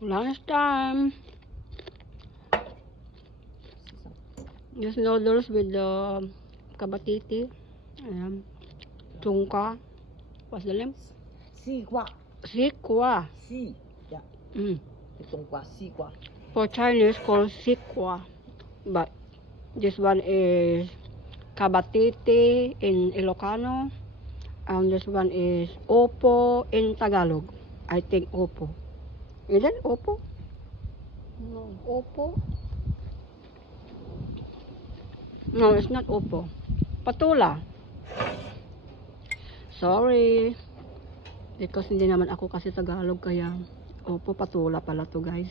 Lunch time. Just noodles with the kabatiti. Ayan. Tungka. What's the name? 西瓜 Sikwa. 西 yeah Mm. 冬瓜西瓜 For Chinese, called sikwa. But this one is kabatiti in Ilocano. And this one is opo in Tagalog. I think opo. Is it opo? No, opo? No, it's not opo. Patula. Sorry. Because hindi naman ako kasi Tagalog, kaya opo, patula pala to guys.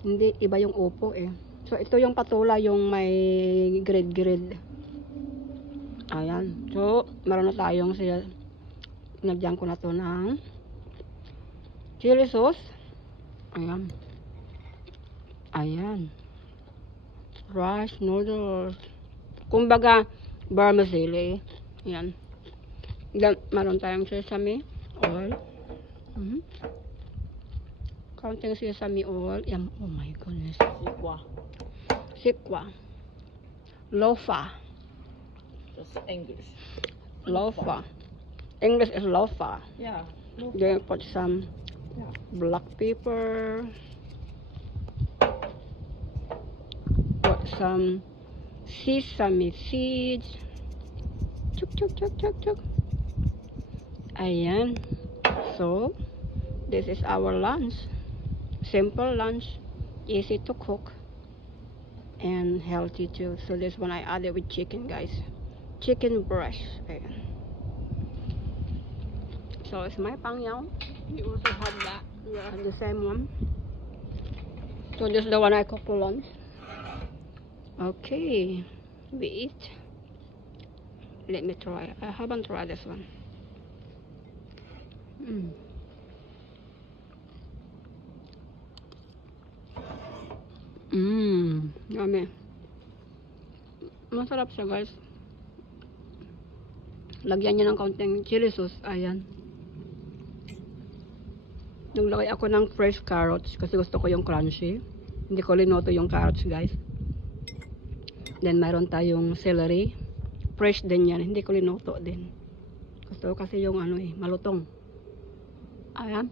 Hindi, iba yung opo eh. So ito yung patula, yung may grade. Ayan. So, meron na tayong siya. Nagyan ko na to ng chili sauce. Ayan. Ayan. Rice noodles. Kumbaga, vermicelli. Ayan. Then, meron tayong sesame oil. Counting sesame oil. Ayan. Oh my goodness. 西瓜 Sikwa. Lofa. That's English Lofa. English is lofa. yeah Then put some yeah black pepper. Put some sesame seeds. Chuk. Ayan. So, this is our lunch. Simple lunch. Easy to cook. And healthy too. So this one I added with chicken, guys. Chicken breast. Ayan. So it's my pangyao. We also have that. We have the same one. So this is the one I cook for lunch. Okay. We eat. Let me try. I haven't tried this one. Yummy. Masarap siya guys. Lagyan niyo ng kaunting chili sauce. Ayan. Naglagay ako ng fresh carrots kasi gusto ko yung crunchy. Hindi ko linoto yung carrots guys. Then mayroon tayong celery. Fresh din yan. Hindi ko linoto din. Gusto ko kasi yung ano eh, malutong. Ayan.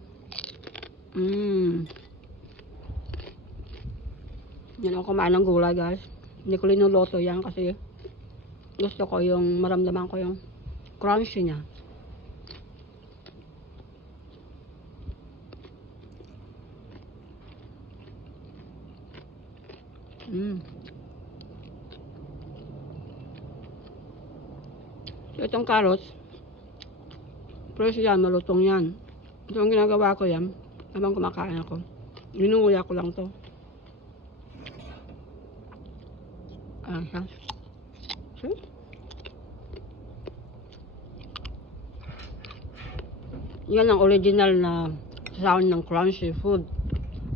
Yan ako kumain ng gulay guys. Hindi ko linuluto yan kasi gusto ko yung maramdaman ko yung crunchy niya. So itong carrots, fresh yan, malutong yan. So ang ginagawa ko yan, habang kumakain ako, linunguya ko lang to. Ayan. See? Yan ang original na sound ng crunchy food.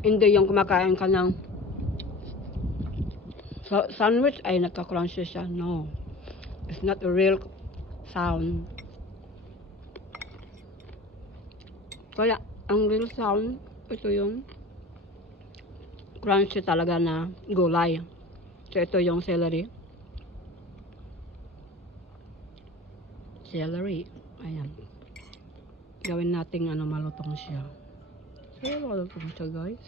Hindi yung kumakain ka ng sandwich ay nagka-crunchy siya. No. It's not a real sound. Kaya, ang real sound, ito yung crunchy talaga na gulay. So, ito yung celery. Ayan. Gawin natin malutong siya. So, malutong siya guys.